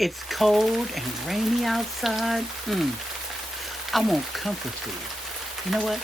It's cold and rainy outside. I want comfort food. You know what?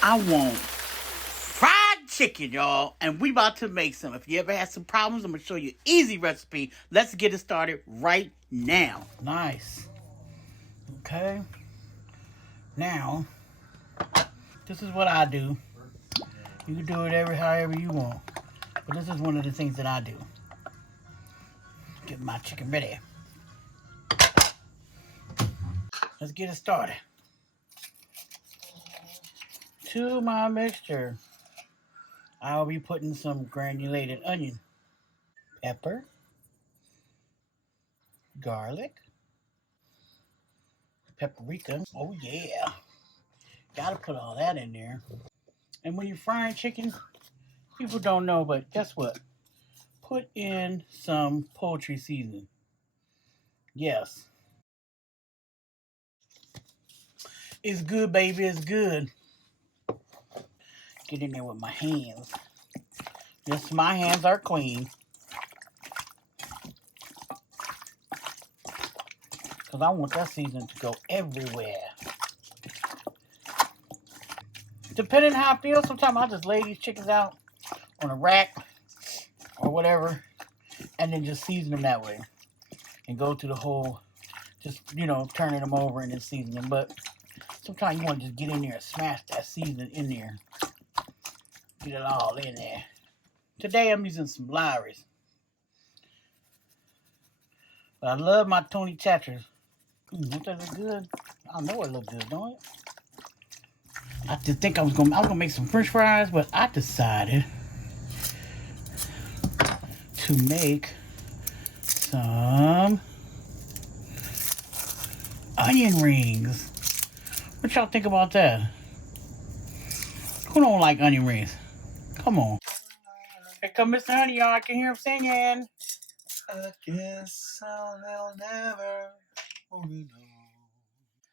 I want fried chicken, y'all. And we about to make some. If you ever had some problems, I'm going to show you an easy recipe. Let's get it started right now. Nice. Okay. Now, this is what I do. You can do it however you want. But this is one of the things that I do. Get my chicken ready. Let's get it started. To my mixture, I'll be putting some granulated onion, pepper, garlic, paprika. Oh yeah, gotta put all that in there. And when you're frying chicken, people don't know, but guess what? Put in some poultry seasoning. Yes, it's good, baby. It's good. Get in there with my hands. Yes, my hands are clean. Because I want that seasoning to go everywhere. Depending on how I feel, sometimes I just lay these chickens out on a rack or whatever and then just season them that way. And go through the whole, just, turning them over and then season them. But sometimes you want to just get in there and smash that seasoning in there. Get it all in there. Today I'm using some Lowry's. But I love my Tony Chatters. Don't that look good? I know it looks good, don't it? I just think I was gonna make some French fries, but I decided to make some onion rings. What y'all think about that? Who don't like onion rings? Come on. Here come Mr. Honey, y'all. I can hear him singing. I guess I'll never know.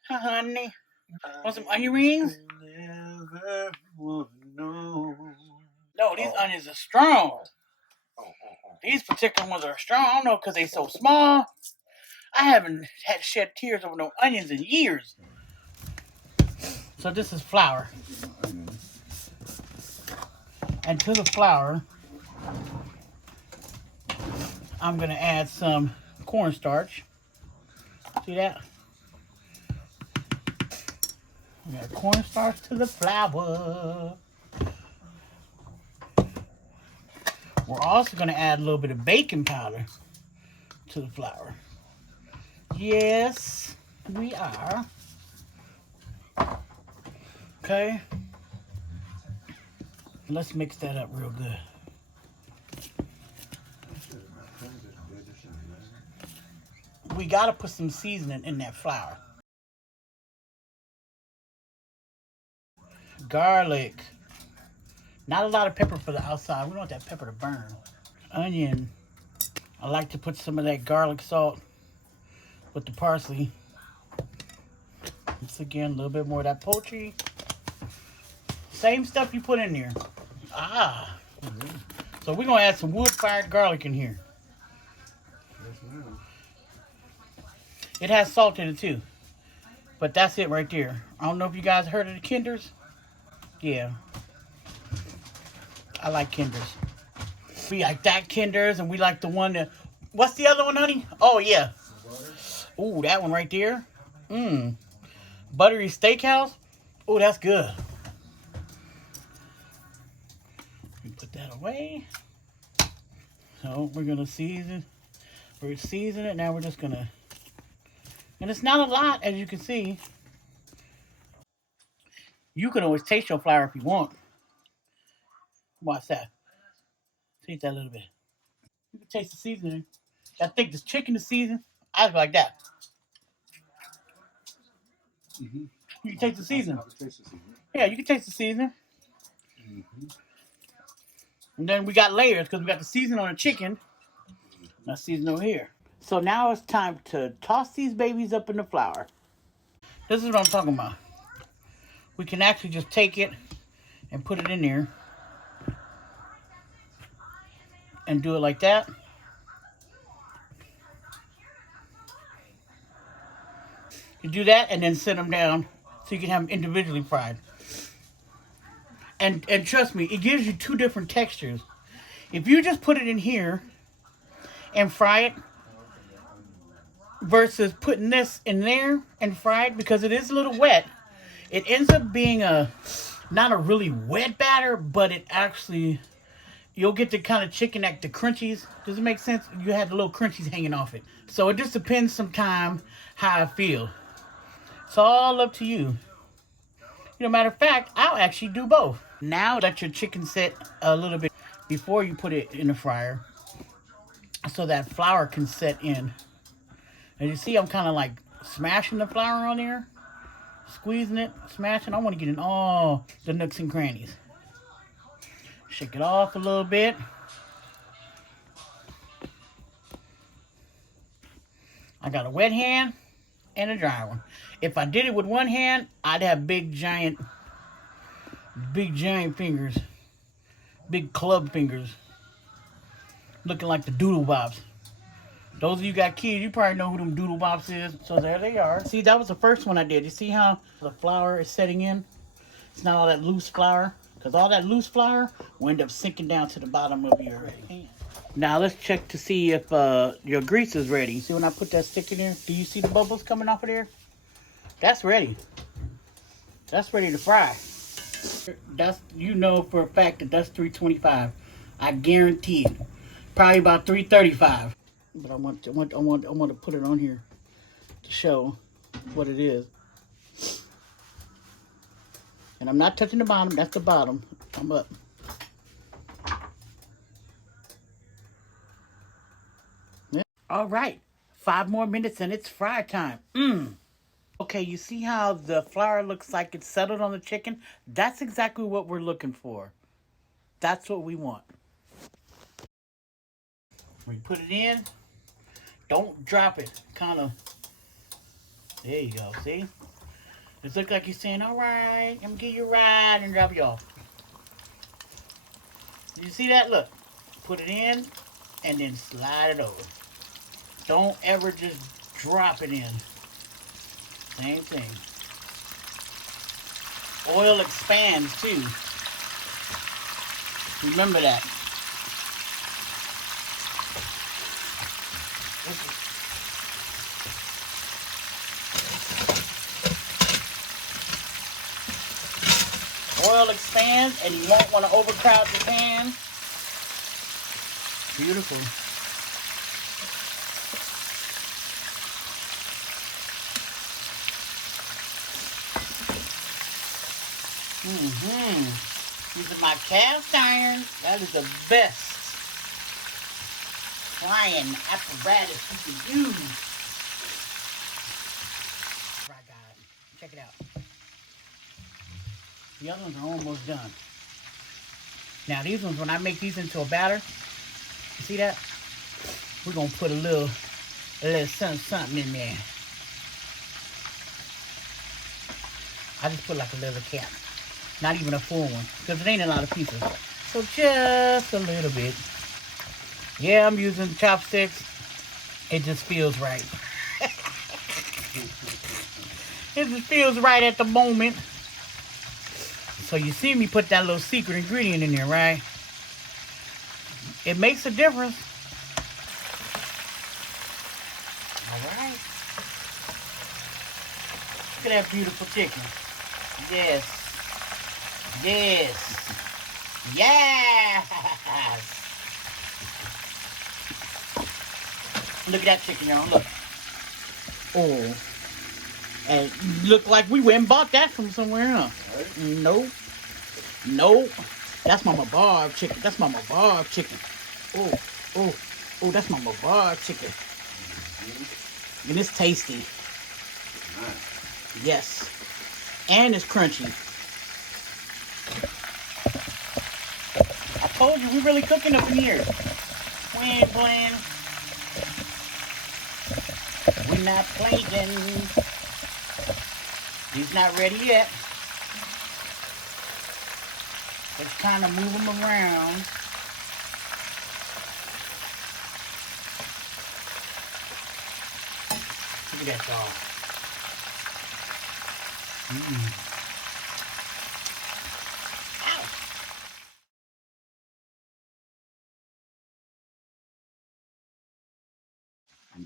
Honey. Want some onion rings? Never would know. No, these onions are strong. These particular ones are strong. I don't know because they're so small. I haven't had to shed tears over no onions in years. So this is flour. And to the flour, I'm going to add some cornstarch. See that? We got cornstarch to the flour. We're also going to add a little bit of baking powder to the flour. Yes, we are. Okay. Let's mix that up real good. We got to put some seasoning in that flour. Garlic. Not a lot of pepper for the outside. We don't want that pepper to burn. Onion. I like to put some of that garlic salt with the parsley. Once again, a little bit more of that poultry. Same stuff you put in there. So we're going to add some wood-fired garlic in here. It has salt in it too. But that's it right there. I don't know if you guys heard of the Kinders. Yeah. I like Kinders. We like that Kinders, and we like the one that... What's the other one, honey? Oh, yeah. Ooh, that one right there. Buttery Steakhouse. Ooh, that's good. We put that away. So we're going to season. We're seasoning it. Now we're just going to... And it's not a lot, as you can see. You can always taste your flour if you want. Watch that. Taste that a little bit. You can taste the seasoning. I think this chicken is seasoned. I like that. You can taste the seasoning. Yeah, you can taste the seasoning. And then we got layers because we got the seasoning on the chicken. Now season over here. So now it's time to toss these babies up in the flour. This is what I'm talking about. We can actually just take it and put it in there. And do it like that. You do that and then set them down so you can have them individually fried. And trust me, it gives you two different textures. If you just put it in here and fry it versus putting this in there and fry it, because it is a little wet, it ends up being not a really wet batter, but it actually, you'll get the kind of chicken that the crunchies, does it make sense? You have the little crunchies hanging off it. So it just depends sometimes how I feel. It's all up to you. You know, matter of fact, I'll actually do both. Now let your chicken set a little bit before you put it in the fryer so that flour can set in. And you see I'm kind of like smashing the flour on there, squeezing it, smashing. I want to get in all the nooks and crannies. Shake it off a little bit. I got a wet hand and a dry one. If I did it with one hand, I'd have big giant fingers, big club fingers, looking like the doodle bops. Those of you got kids, you probably know who them doodle bops is. So there they are. See, that was the first one I did. You see how the flour is setting in? It's not all that loose flour, because all that loose flour will end up sinking down to the bottom of your pan. Now let's check to see if your grease is ready. See when I put that stick in there? Do you see the bubbles coming off of there? That's ready. That's ready to fry. That's, you know for a fact that that's 325. I guarantee it. Probably about 335. But I want to put it on here to show what it is. And I'm not touching the bottom. That's the bottom. I'm up. Yeah. All right. 5 more minutes and it's fry time. Okay, you see how the flour looks like it's settled on the chicken? That's exactly what we're looking for. That's what we want. We put it in. Don't drop it. Kind of. There you go. See? It looks like you're saying, all right, I'm going to give you a ride and drop you off. You see that? Look. Put it in and then slide it over. Don't ever just drop it in. Same thing. Oil expands too. Remember that. Oil expands and you won't want to overcrowd the pan. Beautiful. Using my cast iron. That is the best frying apparatus you can use. Right, guys. Check it out. The other ones are almost done. Now these ones, when I make these into a batter, you see that? We're gonna put a little something in there. I just put like a little cap. Not even a full one, because it ain't a lot of pieces. So just a little bit. Yeah, I'm using chopsticks. It just feels right. It just feels right at the moment. So you see me put that little secret ingredient in there, right? It makes a difference. All right. Look at that beautiful chicken. Yes. Yes. Yes. Look at that chicken, y'all. Look. Oh. And look like we went and bought that from somewhere, huh? Right. Nope. Nope. That's Mama Barb chicken. That's Mama Barb chicken. Oh, that's Mama Barb chicken. And it's tasty. Yes. And it's crunchy. I told you, we really cooking up in here. We ain't playing. We're not playing. He's not ready yet. Let's kind of move him around. Look at that, y'all. I'm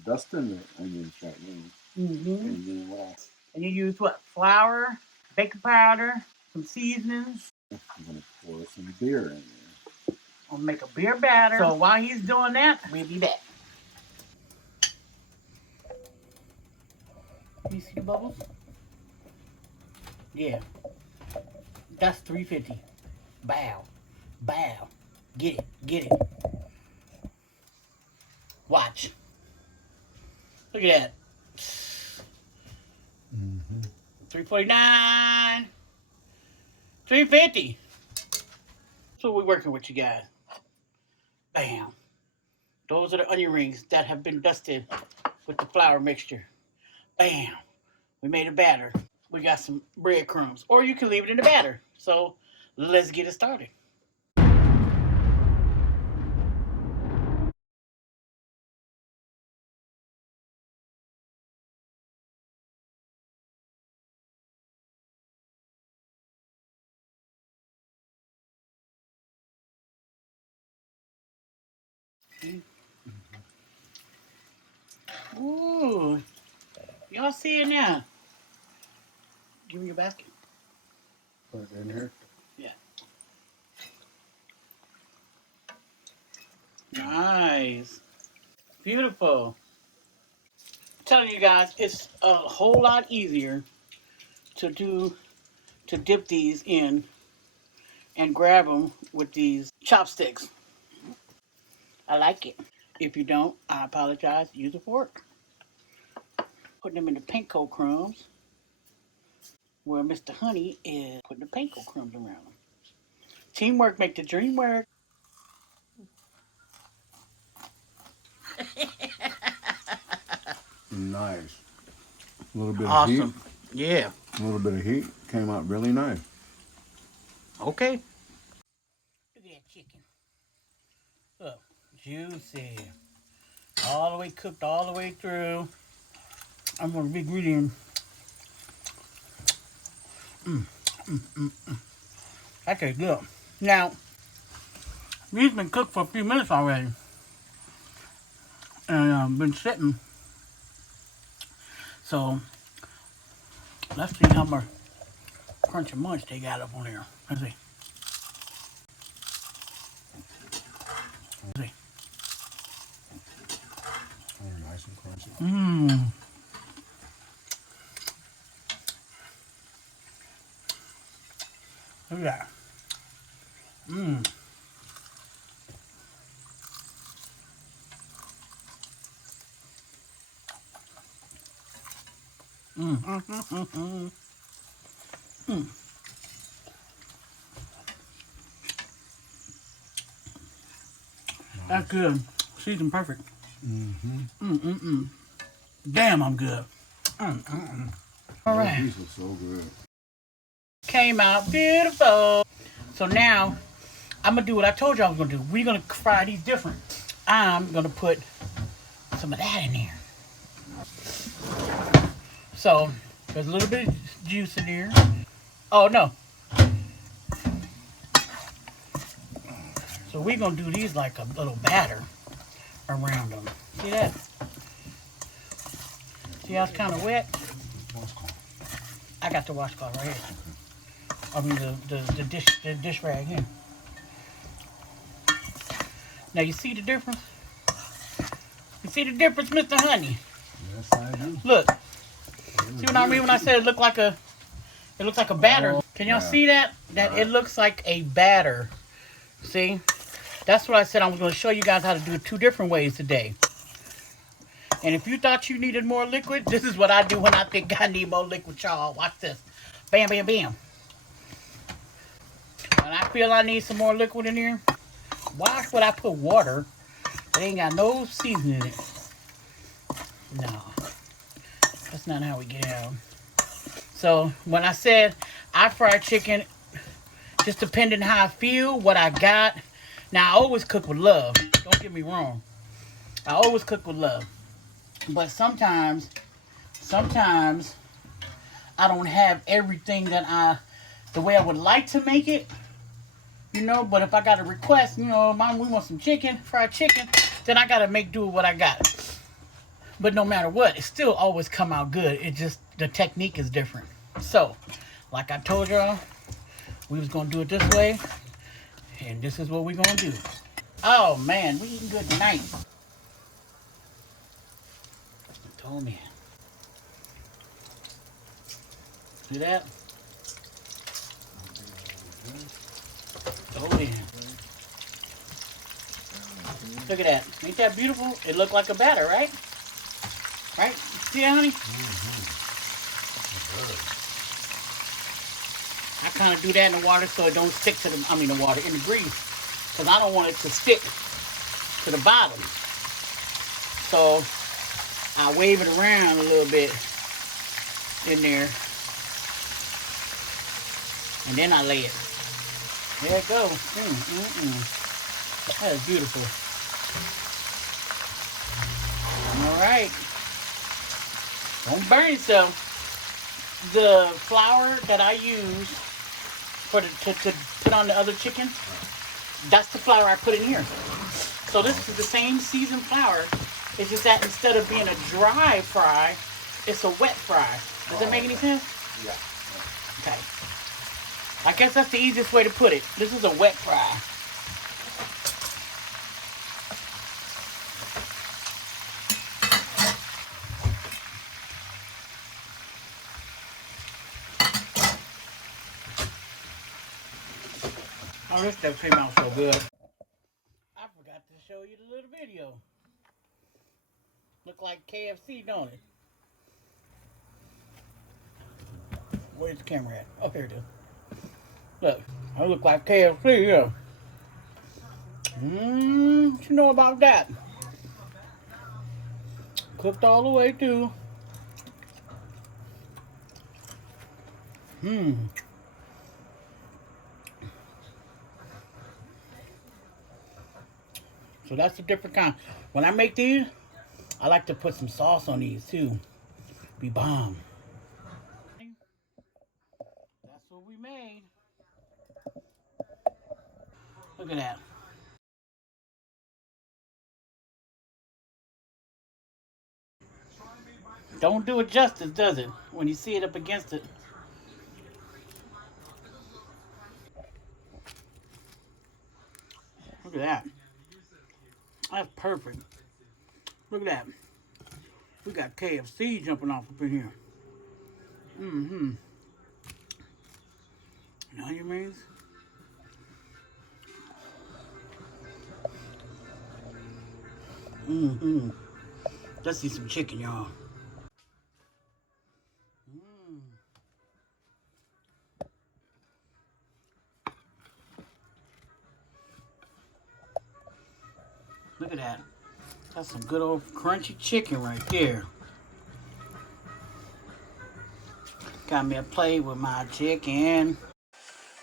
dusting the onions right now. And then what else? And you use what? Flour, baking powder, some seasonings. I'm gonna pour some beer in there. I'll make a beer batter. So while he's doing that, we'll be back. You see the bubbles? Yeah. That's 350. Bow. Bow. Get it. Get it. Watch. Look at that. 349. 350. So we're working with you guys. Bam. Those are the onion rings that have been dusted with the flour mixture. Bam. We made a batter. We got some breadcrumbs. Or you can leave it in the batter. So let's get it started. Ooh. Y'all see it now? Give me your basket. Put it in here. Yeah. Nice. Beautiful. I'm telling you guys, it's a whole lot easier to dip these in and grab them with these chopsticks. I like it. If you don't, I apologize. Use a fork. Putting them in the panko crumbs where Mr. Honey is putting the panko crumbs around them. Teamwork make the dream work. Nice. A little bit Awesome. of heat. Yeah. A little bit of heat. Came out really nice. Okay. Look at that chicken. Look, juicy. All the way cooked all the way through. I'm gonna be greedy. That tastes good. Now, these been cooked for a few minutes already. And been sitting. So, let's see how much crunch and munch they got up on here. Let's see. Let's see. Oh, nice and crunchy. Mmm. Look at that. Mmm. Mmm. Mmm. That's good. Seasoned perfect. Damn, I'm good. All right. These look so good. Came out beautiful. So now, I'm going to do what I told you I was going to do. We're going to fry these different. I'm going to put some of that in there. So, there's a little bit of juice in there. Oh, no. So we're going to do these like a little batter around them. See that? See how it's kind of wet? I got the washcloth right here. I mean the dish rag here. Now you see the difference? You see the difference, Mr. Honey? Yes, I do. Look. See what I mean when I said it looks like a batter? Can y'all see that? That it looks like a batter. See? That's what I said. I was going to show you guys how to do it 2 different ways today. And if you thought you needed more liquid, this is what I do when I think I need more liquid, y'all. Watch this. Bam, bam, bam. When I feel I need some more liquid in here, watch what I put water. It ain't got no seasoning in it. No. That's not how we get out. So, when I said I fry chicken, just depending how I feel, what I got. Now, I always cook with love. Don't get me wrong. I always cook with love. But sometimes I don't have everything the way I would like to make it, you know. But if I got a request, you know, Mom, we want some chicken, fried chicken, then I gotta make do with what I got. But no matter what, it still always come out good. It just, the technique is different. So, like I told y'all, we was gonna do it this way, and this is what we gonna do. Oh man, we eating good tonight. Told me. See that? Told me. Look at that. Ain't that beautiful? It looked like a batter, right? Right? See that, honey? I kind of do that in the water so it don't stick to the water, in the grease. Because I don't want it to stick to the bottom. So, I wave it around a little bit in there. And then I lay it. There it goes. That is beautiful. All right. Don't burn yourself. The flour that I use for to put on the other chicken, that's the flour I put in here. So this is the same seasoned flour. It's just that instead of being a dry fry, it's a wet fry. Does that make any sense? Yeah. Okay. I guess that's the easiest way to put it. This is a wet fry. Oh, this stuff came out so good. I forgot to show you the little video. Look like KFC, don't it? Where's the camera at? Oh, here it is. Look, I look like KFC, yeah. What you know about that? Cooked all the way through. So that's a different kind. When I make these, I like to put some sauce on these too. Be bomb. That's what we made. Look at that. Don't do it justice, does it? When you see it up against it. Look at that. That's perfect. Look at that. We got KFC jumping off up in here. Know your means? Let's see some chicken, y'all. Look at that. That's some good old crunchy chicken right there. Got me a plate with my chicken.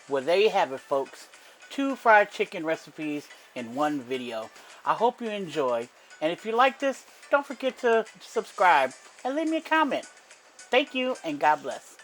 Well, there you have it, folks. 2 fried chicken recipes in one video. I hope you enjoy. And if you like this, don't forget to subscribe and leave me a comment. Thank you, and God bless.